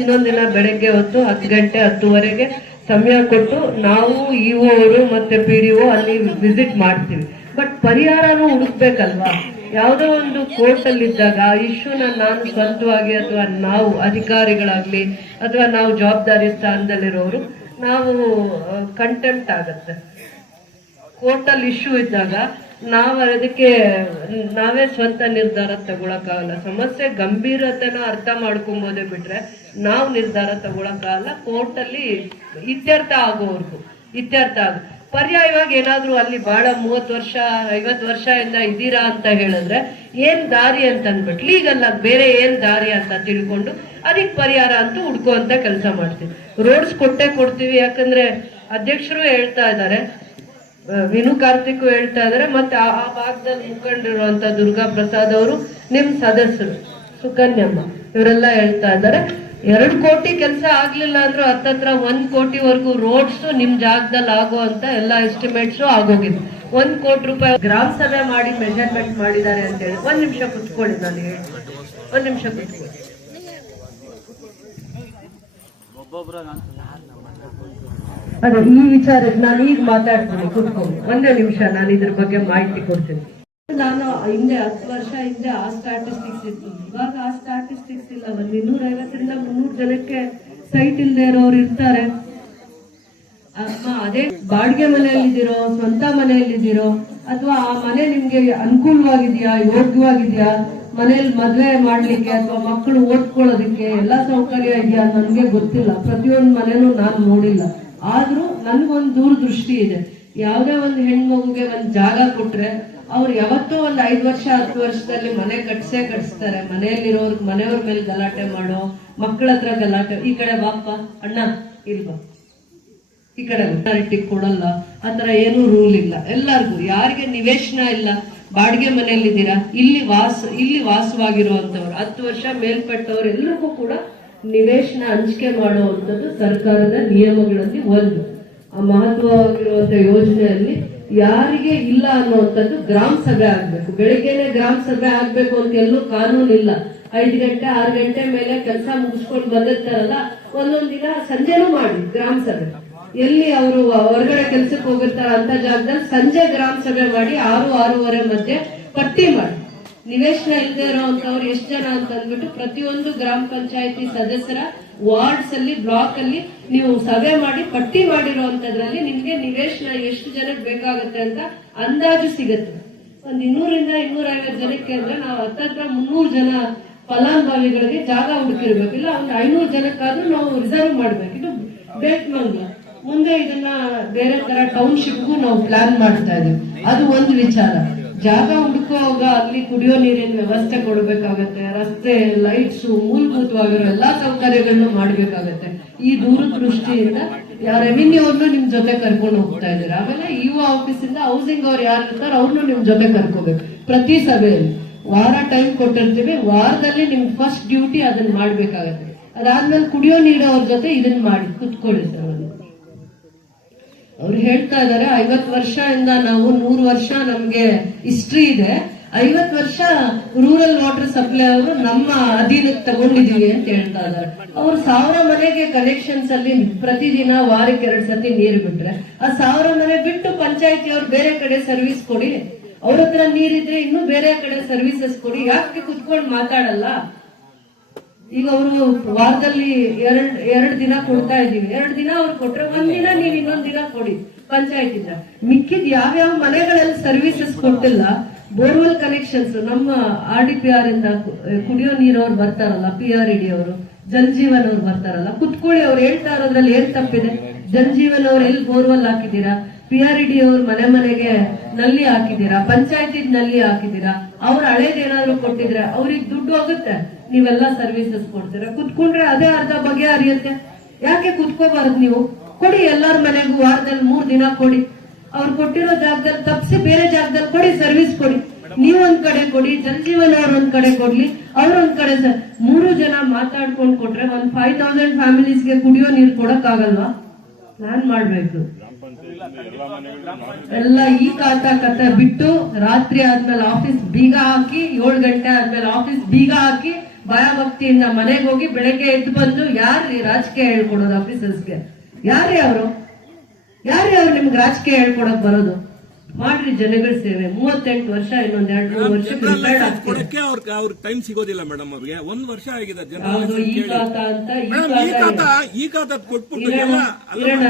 ಇನ್ನೊಂದಿನ ಬೆಳಗ್ಗೆ ಹೊತ್ತು 10 ಗಂಟೆ 10:30ಗೆ ಸಮಯ ಕೊಟ್ಟು ನಾವು ಇಒ ಅವರು ಮತ್ತೆ PDO ಅಲ್ಲಿ ವಿಸಿಟ್ ಮಾಡ್ತೀವಿ. ಬಟ್ ಪರಿಹಾರನೂ ಹುಡುಕ್ಬೇಕಲ್ವಾ? ಯಾವುದೋ ಒಂದು ಕೋರ್ಟ್ ಅಲ್ಲಿ ಇದ್ದಾಗ ಇಶ್ಯೂನ ನಾನು ಸ್ವಂತವಾಗಿ ಅಥವಾ ನಾವು ಅಧಿಕಾರಿಗಳಾಗ್ಲಿ ಅಥವಾ ನಾವು ಜವಾಬ್ದಾರಿ ಸ್ಥಾನದಲ್ಲಿರೋರು ನಾವು ಕಂಟೆಂಪ್ಟ್ ಆಗತ್ತೆ. ಕೋರ್ಟ್ ಅಲ್ಲಿ ಇಶ್ಯೂ ಇದ್ದಾಗ ನಾವು ಅದಕ್ಕೆ ನಾವೇ ಸ್ವಂತ ನಿರ್ಧಾರ ತಗೊಳಕ್ಕಾಗಲ್ಲ. ಸಮಸ್ಯೆ ಗಂಭೀರತೆನ ಅರ್ಥ ಮಾಡ್ಕೊಂಬೋದೇ ಬಿಟ್ರೆ ನಾವು ನಿರ್ಧಾರ ತಗೊಳಕ್ಕಾಗಲ್ಲ. ಕೋರ್ಟ್ ಅಲ್ಲಿ ಇತ್ಯರ್ಥ ಆಗೋವರೆಗೂ ಇತ್ಯರ್ಥ ಆಗ ಪರ್ಯಾಯವಾಗಿ ಏನಾದ್ರು ಅಲ್ಲಿ ಬಹಳ 30 ವರ್ಷ 50 ವರ್ಷದಿಂದ ಇದ್ದೀರಾ ಅಂತ ಹೇಳಿದ್ರೆ ಏನ್ ದಾರಿ ಅಂತ ಅಂದ್ಬಿಟ್ಟು ಲೀಗಲ್ ಆಗಿ ಬೇರೆ ಏನ್ ದಾರಿ ಅಂತ ತಿಳ್ಕೊಂಡು ಅದಕ್ಕೆ ಪರಿಹಾರ ಅಂತ ಹುಡ್ಕುವಂತ ಕೆಲಸ ಮಾಡ್ತೀವಿ. ರೋಡ್ಸ್ ಕೊಡ್ತೀವಿ. ಯಾಕಂದ್ರೆ ಅಧ್ಯಕ್ಷರು ಹೇಳ್ತಾ ಇದ್ದಾರೆ, ವಿನು ಕಾರ್ತಿಕ್ ಹೇಳ್ತಾ ಇದಾರೆ, ಮತ್ತೆ ಆ ಭಾಗದಲ್ಲಿ ಮುಖಂಡಿರುವಂತ ದುರ್ಗಾ ಪ್ರಸಾದ್ ಅವರು, ನಿಮ್ ಸದಸ್ಯರು ಸುಕನ್ಯಮ್ಮ ಇವರೆಲ್ಲ ಹೇಳ್ತಾ ಇದ್ದಾರೆ 2 ಕೋಟಿ ಕೆಲಸ ಆಗ್ಲಿಲ್ಲ ಅಂದ್ರೂ ಹತ್ತತ್ರ 1 ಕೋಟಿವರೆಗೂ ರೋಡ್ಸ್ ನಿಮ್ ಜಾಗದಲ್ಲಿ ಆಗುವಂತ ಎಲ್ಲ ಎಸ್ಟಿಮೇಟ್ಸ್ ಆಗೋಗಿದೆ. 1 ಕೋಟಿ ರೂಪಾಯಿ ಗ್ರಾಮ ಸಭೆ ಮಾಡಿ ಮೆಜರ್ಮೆಂಟ್ ಮಾಡಿದ್ದಾರೆ ಅಂತ ಹೇಳಿ. 1 ನಿಮಿಷ ಕುತ್ಕೊಳ್ಳಿ, ನಾನು ಹೇಳಿ 1 ನಿಮಿಷ ಕುತ್ಕೊಳ್ಳಿ. ಅದೇ ಈ ವಿಚಾರಕ್ಕೆ ನಾನು ಈಗ ಮಾತಾಡ್ತೀನಿ, ಕುತ್ಕೊಂಡು 1 ನಿಮಿಷ ನಾನು ಇದ್ರ ಬಗ್ಗೆ ಮಾಹಿತಿ ಕೊಡ್ತೀನಿ. ನಾನು ಹಿಂದೆ 10 ವರ್ಷ ಹಿಂದೆ ಆ ಸ್ಟಾಟಿಸ್ಟಿಕ್ಸ್ ಇತ್ತು. ಇವಾಗ ಆ ಸ್ಟಾಟಿಸ್ಟಿಕ್ಸ್ ಇಲ್ಲ. 250ರಿಂದ 300 ಜನಕ್ಕೆ ಸೈಟ್ ಇಲ್ಲದೆ ಇರೋರು ಇರ್ತಾರೆ. ಅದೇ ಬಾಡಿಗೆ ಮನೆಯಲ್ಲಿದ್ದೀರೋ, ಸ್ವಂತ ಮನೆಯಲ್ಲಿದ್ದೀರೋ, ಅಥವಾ ಆ ಮನೆ ನಿಮ್ಗೆ ಅನುಕೂಲವಾಗಿದೆಯಾ, ಯೋಗ್ಯವಾಗಿದೆಯಾ, ಮನೇಲಿ ಮದ್ವೆ ಮಾಡ್ಲಿಕ್ಕೆ ಅಥವಾ ಮಕ್ಕಳು ಓದ್ಕೊಳ್ಳೋದಕ್ಕೆ ಎಲ್ಲಾ ಸೌಕರ್ಯ ಇದೆಯಾ ನನ್ಗೆ ಗೊತ್ತಿಲ್ಲ. ಪ್ರತಿಯೊಂದು ಮನೆನೂ ನಾನು ನೋಡಿಲ್ಲ. ಆದ್ರೂ ನನ್ಗೊಂದು ದೂರದೃಷ್ಟಿ ಇದೆ. ಯಾವ್ದೇ ಒಂದು ಹೆಣ್ಮಗುಗೆ ಒಂದ್ ಜಾಗ ಕೊಟ್ರೆ ಅವ್ರು ಯಾವತ್ತೋ ಒಂದು 5 ವರ್ಷ 10 ವರ್ಷದಲ್ಲಿ ಮನೆ ಕಟ್ಸ್ತಾರೆ. ಮನೆಯಲ್ಲಿರೋರ್ಗ್ ಮನೆಯವ್ರ ಮೇಲೆ ಗಲಾಟೆ ಮಾಡೋ, ಮಕ್ಕಳ ಹತ್ರ ಗಲಾಟೆ, ಈ ಕಡೆ ಬಾಪ ಅಣ್ಣ ಇಲ್ವಾ, ಈ ಕಡೆ ಅಥಾರಿಟಿ ಕೊಡಲ್ಲ, ಆತರ ಏನೂ ರೂಲ್ ಇಲ್ಲ. ಎಲ್ಲರಿಗೂ ಯಾರಿಗೆ ನಿವೇಶನ ಇಲ್ಲ, ಬಾಡಿಗೆ ಮನೆಯಲ್ಲಿದ್ದೀರಾ, ಇಲ್ಲಿ ವಾಸವಾಗಿರುವಂತವ್ರು 10 ವರ್ಷ ಮೇಲ್ಪಟ್ಟವ್ರು ಎಲ್ರಿಗೂ ಕೂಡ ನಿವೇಶನ ಹಂಚಿಕೆ ಮಾಡುವಂಥದ್ದು ಸರ್ಕಾರದ ನಿಯಮಗಳಲ್ಲಿ ಒಂದು. ಆ ಮಹತ್ವವಾಗಿರುವಂತ ಯೋಜನೆಯಲ್ಲಿ ಯಾರಿಗೆ ಇಲ್ಲ ಅನ್ನುವಂಥದ್ದು ಗ್ರಾಮ ಸಭೆ ಆಗ್ಬೇಕು. ಬೆಳಿಗ್ಗೆನೆ ಗ್ರಾಮ ಸಭೆ ಆಗ್ಬೇಕು ಅಂತ ಎಲ್ಲೂ ಕಾನೂನು ಇಲ್ಲ. 5 ಗಂಟೆ 6 ಗಂಟೆ ಮೇಲೆ ಕೆಲಸ ಮುಗಿಸ್ಕೊಂಡು ಬಂದಿರ್ತಾರಲ್ಲ, ಒಂದೊಂದ್ ದಿನ ಸಂಜೆನೂ ಮಾಡಿ ಗ್ರಾಮ ಸಭೆ. ಎಲ್ಲಿ ಅವರು ಹೊರಗಡೆ ಕೆಲ್ಸಕ್ಕೆ ಹೋಗಿರ್ತಾರ ಅಂತ ಜಾಗದಲ್ಲಿ ಸಂಜೆ ಗ್ರಾಮ ಸಭೆ ಮಾಡಿ 6-6:30 ಮಧ್ಯೆ ಪಟ್ಟಿ ಮಾಡಿ ನಿವೇಶನ ಇಲ್ಲದೆ ಇರೋಂಥವ್ರು ಎಷ್ಟು ಜನ ಅಂತ ಅಂದ್ಬಿಟ್ಟು ಪ್ರತಿಯೊಂದು ಗ್ರಾಮ ಪಂಚಾಯತಿ ಸದಸ್ಯರ ವಾರ್ಡ್ಸ್ ಅಲ್ಲಿ ಬ್ಲಾಕ್ ಅಲ್ಲಿ ನೀವು ಸಭೆ ಮಾಡಿ ಪಟ್ಟಿ ಮಾಡಿರುವಂತದ್ರಲ್ಲಿ ನಿಮ್ಗೆ ನಿವೇಶನ ಎಷ್ಟು ಜನಕ್ಕೆ ಬೇಕಾಗುತ್ತೆ ಅಂತ ಅಂದಾಜು ಸಿಗುತ್ತೆ. ಒಂದ್ 200ರಿಂದ 250 ಜನಕ್ಕೆ ಅಂದ್ರೆ ನಾವು ಹತ್ತತ್ರ 300 ಜನ ಫಲಾನುಭವಿಗಳಿಗೆ ಜಾಗ ಹುಡುಕಿರ್ಬೇಕು. ಇಲ್ಲ ಒಂದು 500 ಜನಕ್ಕಾದ್ರೂ ನಾವು ರಿಸರ್ವ್ ಮಾಡ್ಬೇಕು. ಇದು ಬೇಟ್ಮಂಗ್ಲ. ಮುಂದೆ ಇದನ್ನ ಬೇರೆ ತರ ಟೌನ್ಶಿಪ್ಗೂ ನಾವು ಪ್ಲಾನ್ ಮಾಡ್ತಾ ಇದೀವಿ. ಅದು ಒಂದು ವಿಚಾರ. ಜಾಗ ಹುಡುಕುವಾಗ ಅಲ್ಲಿ ಕುಡಿಯೋ ನೀರಿನ ವ್ಯವಸ್ಥೆ ಕೊಡಬೇಕಾಗತ್ತೆ, ರಸ್ತೆ, ಲೈಟ್ಸ್, ಮೂಲಭೂತವಾಗಿರೋ ಎಲ್ಲಾ ಸೌಕರ್ಯಗಳನ್ನು ಮಾಡ್ಬೇಕಾಗತ್ತೆ. ಈ ದೂರದೃಷ್ಟಿಯಿಂದ ರೆವಿನ್ಯೂ ಅವ್ರನ್ನು ನಿಮ್ ಜೊತೆ ಕರ್ಕೊಂಡು ಹೋಗ್ತಾ ಇದ್ದೀರಾ. ಆಮೇಲೆ ಇಒ ಆಫೀಸ್ ಇಂದ ಹೌಸಿಂಗ್ ಅವ್ರು ಯಾರು ಇರ್ತಾರ ಅವ್ರನ್ನು ನಿಮ್ ಜೊತೆ ಕರ್ಕೋಬೇಕು. ಪ್ರತಿ ಸಭೆಯಲ್ಲಿ ವಾರ ಟೈಮ್ ಕೊಟ್ಟಿರ್ತೀವಿ. ವಾರದಲ್ಲಿ ನಿಮ್ ಫಸ್ಟ್ ಡ್ಯೂಟಿ ಅದನ್ನ ಮಾಡ್ಬೇಕಾಗತ್ತೆ. ಅದಾದ್ಮೇಲೆ ಕುಡಿಯೋ ನೀರು ಅವ್ರ ಜೊತೆ ಇದನ್ನ ಮಾಡಿ ಕುತ್ಕೊಳ್ಳಿ ಸರ್. ಅವ್ರು ಹೇಳ್ತಾ ಇದಾರೆ 50 ವರ್ಷದಿಂದ ನಾವು 100 ವರ್ಷ ನಮ್ಗೆ ಹಿಸ್ಟ್ರಿ ಇದೆ, 50 ವರ್ಷ ರೂರಲ್ ವಾಟರ್ ಸಪ್ಲೈ ಅವರು ನಮ್ಮ ಅಧೀನಕ್ಕೆ ತಗೊಂಡಿದೀವಿ ಅಂತ ಹೇಳ್ತಾ ಇದಾರೆ. ಅವ್ರು 1000 ಮನೆಗೆ ಕನೆಕ್ಷನ್ಸ್ ಅಲ್ಲಿ ಪ್ರತಿದಿನ ವಾರಕ್ಕೆ 2 ಸತಿ ನೀರು ಬಿಟ್ರೆ ಆ 1000 ಮನೆ ಬಿಟ್ಟು ಪಂಚಾಯತಿ ಅವ್ರು ಬೇರೆ ಕಡೆ ಸರ್ವಿಸ್ ಕೊಡಿ. ಅವ್ರ ಹತ್ರ ನೀರಿದ್ರೆ ಇನ್ನು ಬೇರೆ ಕಡೆ ಸರ್ವಿಸಸ್ ಕೊಡಿ. ಯಾಕೆ ಕುತ್ಕೊಂಡು ಮಾತಾಡಲ್ಲ? ಈಗ ಅವರು ವಾರದಲ್ಲಿ 2 ದಿನ ಕೊಡ್ತಾ ಇದೀವಿ. 2 ದಿನ ಅವ್ರು ಕೊಟ್ರೆ 1 ದಿನ ನೀವು ಇನ್ನೊಂದ್ ದಿನ ಕೊಡಿ ಪಂಚಾಯತಿಂದ. ಮಿಕ್ಕಿದ್ ಯಾವ್ಯಾವ ಮನೆಗಳಲ್ಲಿ ಸರ್ವಿಸಸ್ ಕೊಟ್ಟಿಲ್ಲ, ಬೋರ್ವೆಲ್ ಕನೆಕ್ಷನ್ಸ್ ನಮ್ಮ RDPR ಇಂದ ಕುಡಿಯೋ ನೀರವ್ರು ಬರ್ತಾರಲ್ಲ, PRED ಅವರು, ಜಲ್ ಜೀವನ್ ಅವ್ರು ಬರ್ತಾರಲ್ಲ, ಕುತ್ಕೊಳ್ಳಿ. ಅವ್ರು ಹೇಳ್ತಾ ಇರೋದ್ರಲ್ಲಿ ಏನ್ ತಪ್ಪಿದೆ? ಜಲ್ ಜೀವನ್ ಅವ್ರು ಎಲ್ಲಿ ಬೋರ್ವೆಲ್ ಹಾಕಿದೀರಾ? PRED ಅವ್ರು ಮನೆಗೆ ನಲ್ಲಿ ಹಾಕಿದೀರಾ? ಪಂಚಾಯತಿ ನಲ್ಲಿ ಹಾಕಿದೀರಾ? ಅವ್ರ ಹಳೇದೇನಾದ್ರು ಕೊಟ್ಟಿದ್ರೆ ಅವ್ರಿಗೆ ದುಡ್ಡು ಹೋಗುತ್ತೆ. ನೀವೆಲ್ಲ ಸರ್ವಿಸಸ್ ಕೊಡ್ತೀರಾ. ಕುತ್ಕೊಂಡ್ರೆ ಅದೇ ಅರ್ಧ ಬಗೆ ಹರಿಯುತ್ತೆ. ಯಾಕೆ ಕುತ್ಕೋಬಾರದು? ನೀವು ಕೊಡಿ. ಎಲ್ಲಾರ ಮನೆಗೂ ವಾರದಲ್ಲಿ 3 ದಿನ ಕೊಡಿ. ಅವ್ರು ಕೊಟ್ಟಿರೋ ಜಾಗದಲ್ಲಿ ತಪ್ಪಿಸಿ ಬೇರೆ ಜಾಗದಲ್ಲಿ ಕೊಡಿ, ಸರ್ವಿಸ್ ಕೊಡಿ. ನೀವೊಂದ್ ಕಡೆ ಕೊಡಿ, ಜಲ್ ಜೀವನ್ ಅವ್ರೊಂದ್ ಕಡೆ ಕೊಡ್ಲಿ, ಅವ್ರೊಂದ್ ಕಡೆ. 3 ಜನ ಮಾತಾಡ್ಕೊಂಡು ಕೊಟ್ರೆ 5000 ಫ್ಯಾಮಿಲೀಸ್ಗೆ ಕುಡಿಯೋ ನೀರು ಕೊಡಕ್ ಆಗಲ್ವಾ? ಪ್ಲಾನ್ ಮಾಡ್ಬೇಕು. ಎಲ್ಲ ಈ ಕತೆ ಬಿಟ್ಟು ರಾತ್ರಿ ಆದ್ಮೇಲೆ ಆಫೀಸ್ ಬೀಗ ಹಾಕಿ, 7 ಗಂಟೆ ಆದ್ಮೇಲೆ ಆಫೀಸ್ ಬೀಗ ಹಾಕಿ ಭಯಭಕ್ತಿಯಿಂದ ಮನೆಗೆ ಹೋಗಿ ಬೆಳಗ್ಗೆ ಎದ್ದು ಬಂದು ಯಾರ್ರಿ ರಾಜಕೀಯ ಹೇಳ್ಕೊಡೋದು ಆಫೀಸರ್ಸ್ಗೆ? ಯಾರೇ ಅವರು ನಿಮ್ಗೆ ರಾಜಕೀಯ ಹೇಳ್ಕೊಡಕ್ ಬರೋದು? ಮಾಡ್ರಿ ಜನಗಳ ಸೇವೆ. 38 ವರ್ಷ, ಇನ್ನೊಂದ್ 2-3 ವರ್ಷ ರಿಟೈರ್ಡ್ ಆಗ್ತಾರೆ. ಅವ್ರ ಟೈಮ್ ಸಿಗೋದಿಲ್ಲ ಮೇಡಮ್. ಅವ್ರಿಗೆ 1 ವರ್ಷ ಆಗಿದೆ. ಈ ಖಾತಾ ಅಂತ ಈ ಖಾತಾ ಕೊಟ್ಬಿಟ್ಟು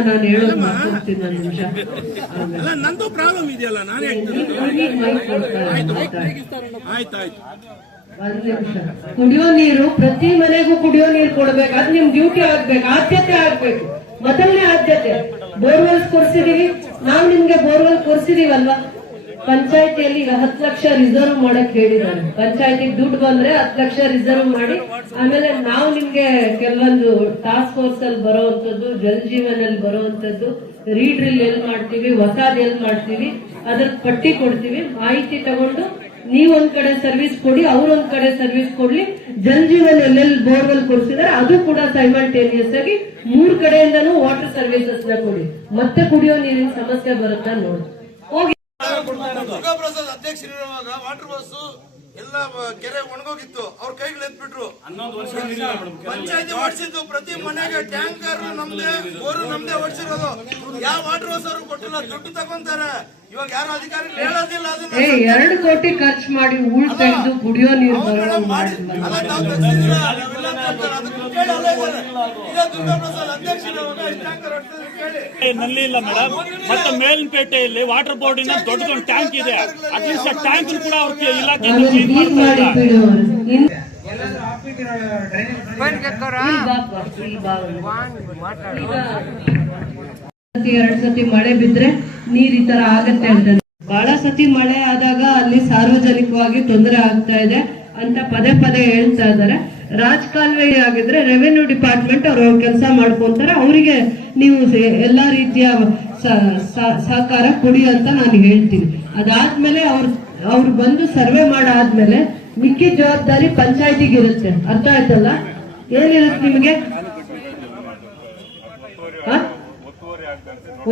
ನಾನು ಹೇಳೋದು ಮಾತಾಡ್ತೀನಿ ಒಂದು ನಿಮಿಷ. ನಂದು ಪ್ರಾಬ್ಲಮ್ ಇದೆಯಲ್ಲ, ನಾನೇ ಆಯ್ತಾಯ್ತು. ಒಂದ್ ನಿಮಿಷ. ಕುಡಿಯೋ ನೀರು ಪ್ರತಿ ಮನೆಗೂ ಕುಡಿಯೋ ನೀರು ಕೊಡ್ಬೇಕು. ಅದು ನಿಮ್ ಡ್ಯೂಟಿ ಆಗ್ಬೇಕು, ಆದ್ಯತೆ ಆಗ್ಬೇಕು, ಮೊದಲನೇ ಆದ್ಯತೆ. ಬೋರ್ವೆಲ್ಸ್ ಕೊಡ್ಸಿದೀವಿ ನಾವು, ನಿಮ್ಗೆ ಬೋರ್ವೆಲ್ ಕೊಡ್ಸಿದೀವಲ್ವಾ? ಪಂಚಾಯತಿಯಲ್ಲಿ ಈಗ 10 ಲಕ್ಷ ರಿಸರ್ವ್ ಮಾಡಕ್ ಹೇಳಿದ್ದಾರೆ. ಪಂಚಾಯತಿಗೆ ದುಡ್ಡು ಬಂದ್ರೆ 10 ಲಕ್ಷ ರಿಸರ್ವ್ ಮಾಡಿ, ಆಮೇಲೆ ನಾವು ನಿಮ್ಗೆ ಕೆಲವೊಂದು ಟಾಸ್ಕ್ ಫೋರ್ಸ್ ಅಲ್ಲಿ ಬರೋವಂಥದ್ದು, ಜಲ್ ಜೀವನ್ ಅಲ್ಲಿ ಬರೋವಂಥದ್ದು, ರೀಡ್ರಿಲ್ ಎಲ್ಲಿ ಮಾಡ್ತೀವಿ, ಹೊಸಾದ್ ಎಲ್ಲಿ ಮಾಡ್ತೀವಿ, ಅದ್ರ ಪಟ್ಟಿ ಕೊಡ್ತೀವಿ. ಮಾಹಿತಿ ತಗೊಂಡು ನೀವೊಂದ್ ಕಡೆ ಸರ್ವಿಸ್ ಕೊಡಿ, ಅವ್ರೊಂದ್ ಕಡೆ ಸರ್ವಿಸ್ ಕೊಡ್ಲಿ. ಜಲ್ ಜೀವನ್ ಎಲ್ಲೆಲ್ಲಿ ಬೋರ್ವೆಲ್ ಕೊಡ್ಸಿದಾರೆ ಅದು ಕೂಡ ಸೈಮಲ್ಟೇನಿಯಸ್ ಆಗಿ 3 ಕಡೆಯಿಂದನೂ ವಾಟರ್ ಸರ್ವಿಸಸ್ ನ ಕೊಡಿ. ಮತ್ತೆ ಕುಡಿಯೋ ನೀರಿನ ಸಮಸ್ಯೆ ಬರುತ್ತಾ ನೋಡಿ. ಹೋಗಿ ದುರ್ಗಾಪ್ರಸಾದ್ ಅಧ್ಯಕ್ಷರಿರುವಾಗ ವಾಟರ್ ಬಸ್ ಎಲ್ಲ ಕೆರೆ ಒಣಗೋಗಿತ್ತು, ಅವ್ರ ಕೈಗಳು ಎತ್ಬಿಟ್ರು. ಪಂಚಾಯತಿ ಓಡಿಸಿದ್ದು ಪ್ರತಿ ಮನೆಗೆ ಟ್ಯಾಂಕರ್ ನಮ್ದೇ, ಬೋರು ನಮ್ದೇ ಓಡಿಸಿರೋದು. ಯಾವ ವಾಟರ್ ಬಸ್ ಅವರು ಕೊಟ್ಟಿಲ್ಲ, ದುಡ್ಡು ತಗೊಂತಾರೆ. ಇವಾಗ ಯಾರು ಅಧಿಕಾರಿಗಳು ಹೇಳೋದಿಲ್ಲ. 2 ಕೋಟಿ ಖರ್ಚು ಮಾಡಿ ಉಳ್ ತೆಗೆದು ಕುಡಿಯೋ ನೀರು ದುರ್ಗಾಪ್ರಸಾದ್ ಅಧ್ಯಕ್ಷರಿರುವಾಗ ಟ್ಯಾಂಕರ್ ನಲ್ಲಿ ಇಲ್ಲ ಮೇಡಮ್. ಮತ್ತೆ ಮೇಲ್ಪೇಟೆಯಲ್ಲಿ ವಾಟರ್ ಬೋರ್ಡಿನ ದೊಡ್ಡ ಟ್ಯಾಂಕ್ ಇದೆ. ಅಟ್ಲೀಸ್ಟ್ ಟ್ಯಾಂಕ್ ಕೂಡ ಅವ್ರ ಇಲಾಖೆ ಎರಡು ಸತಿ ಮಳೆ ಬಿದ್ರೆ ನೀರ್ ಈ ತರ ಆಗತ್ತೆ ಅಂತ. ಬಹಳ ಸತಿ ಮಳೆ ಆದಾಗ ಅಲ್ಲಿ ಸಾರ್ವಜನಿಕವಾಗಿ ತೊಂದರೆ ಆಗ್ತಾ ಇದೆ ಅಂತ ಪದೇ ಪದೇ ಹೇಳ್ತಾ ಇದ್ದಾರೆ. ರಾಜಕಾಲುವೆ ಆಗಿದ್ರೆ ರೆವೆನ್ಯೂ ಡಿಪಾರ್ಟ್ಮೆಂಟ್ ಅವ್ರ ಕೆಲಸ ಮಾಡ್ಕೊಂತಾರೆ. ಅವರಿಗೆ ನೀವು ಎಲ್ಲಾ ರೀತಿಯ ಸಹಕಾರ ಕೊಡಿ ಅಂತ ನಾನು ಹೇಳ್ತೀನಿ. ಅದಾದ್ಮೇಲೆ ಅವ್ರು ಬಂದು ಸರ್ವೆ ಮಾಡಾದ್ಮೇಲೆ ಮಿಕ್ಕಿ ಜವಾಬ್ದಾರಿ ಪಂಚಾಯತಿಗೆ ಇರುತ್ತೆ. ಅರ್ಥ ಆಯ್ತಲ್ಲ? ಏನಿರುತ್ತೆ ನಿಮಗೆ?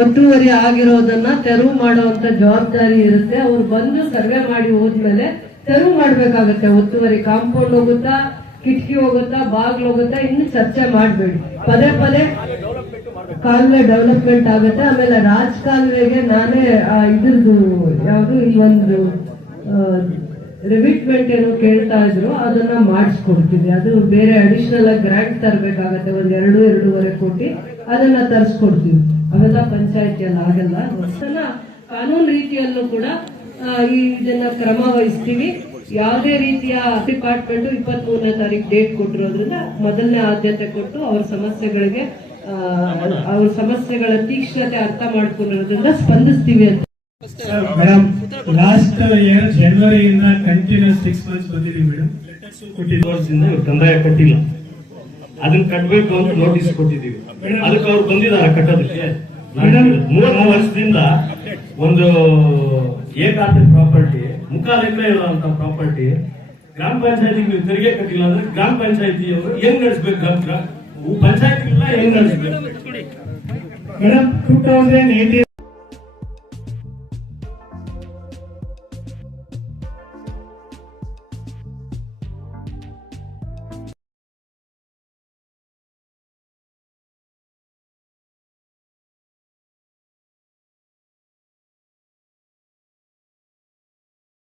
ಒತ್ತುವರಿ ಆಗಿರೋದನ್ನ ತೆರವು ಮಾಡುವಂತ ಜವಾಬ್ದಾರಿ ಇರುತ್ತೆ. ಅವ್ರು ಬಂದು ಸರ್ವೆ ಮಾಡಿ ಹೋದ್ಮೇಲೆ ತೆರವು ಮಾಡ್ಬೇಕಾಗತ್ತೆ. ಒತ್ತುವರಿ ಕಾಂಪೌಂಡ್ ಹೋಗುತ್ತಾ, ಕಿಟಕಿ ಹೋಗುತ್ತಾ, ಬಾಗ್ಲು ಹೋಗುತ್ತಾ, ಇನ್ನು ಚರ್ಚೆ ಮಾಡ್ಬೇಡಿ. ಪದೇ ಪದೇ ಕಾಲುವೆ ಡೆವಲಪ್ಮೆಂಟ್ ಆಗುತ್ತೆ. ಆಮೇಲೆ ರಾಜಕಾಲುವೆಗೆ ನಾನೇ ಇದ್ರದ್ದು ಯಾವುದು ಇಲ್ಲೊಂದು ರಿಮಿಟ್ಮೆಂಟ್ ಏನೋ ಕೇಳ್ತಾ ಇದ್ರು, ಅದನ್ನ ಮಾಡಿಸ್ಕೊಡ್ತೀವಿ. ಅದು ಬೇರೆ ಅಡಿಷನಲ್ ಆಗಿ ಗ್ರಾಂಟ್ ತರಬೇಕಾಗತ್ತೆ, 2-2.5 ಕೋಟಿ. ಅದನ್ನ ತರಿಸ್ಕೊಡ್ತೀವಿ. ಅವೆಲ್ಲ ಪಂಚಾಯತಿಯಲ್ಲಿ ಆಗಲ್ಲ. ಹೊಸನ ಕಾನೂನು ರೀತಿಯಲ್ಲೂ ಕೂಡ ಇದನ್ನ ಕ್ರಮ ವಹಿಸ್ತೀವಿ. ಯಾವುದೇ ರೀತಿಯ ಡಿಪಾರ್ಟ್ಮೆಂಟ್ 23ನೇ ತಾರೀಕು ಡೇಟ್ ಕೊಟ್ಟಿರೋದ್ರಿಂದ ಮೊದಲನೇ ಆದ್ಯತೆ ಕೊಟ್ಟು ಅವ್ರ ಸಮಸ್ಯೆಗಳ ತೀಕ್ಷ್ಣತೆ ಅರ್ಥ ಮಾಡ್ಕೊಂಡಿರೋದ್ರಿಂದ ಸ್ಪಂದಿಸ್ತೀವಿ ಅಂತ. ಮೇಡಮ್, ಲಾಸ್ಟ್ ಇಯರ್ ಜನವರಿಯಿಂದ ಕಂಟಿನ್ಯೂಸ್ 6 ಮಂತ್ಸ್ ಬಂದಿದ್ದೀವಿ ಮೇಡಮ್. ತೊಂದರೆ ಕಟ್ಟಿಲ್ಲ, ಅದನ್ನ ಕಟ್ಟಬೇಕು ಅಂತ ನೋಟಿಸ್ ಕೊಟ್ಟಿದ್ದೀವಿ. ಅದಕ್ಕೆ ಅವ್ರು ಬಂದಿದ್ದಾರೆ ಕಟ್ಟೋದಕ್ಕೆ. 3 ವರ್ಷದಿಂದ ಒಂದು ಏಕಾಂತ ಪ್ರಾಪರ್ಟಿ, ಮುಖಾಲೆಕ್ಕ ಇರುವಂತ ಪ್ರಾಪರ್ಟಿ ಗ್ರಾಮ ಪಂಚಾಯತಿಗೆ ನೀವು ತೆರಿಗೆ ಕಟ್ಟಿಲ್ಲ ಅಂದ್ರೆ ಗ್ರಾಮ ಪಂಚಾಯತಿಯವರು ಹೆಂಗ್ ನಡೆಸಬೇಕು? ಪಂಚಾಯತಿಗಳನ್ನ ಹೆಂಗ್ ನಡೆಸಬೇಕು ಮೇಡಮ್? 2018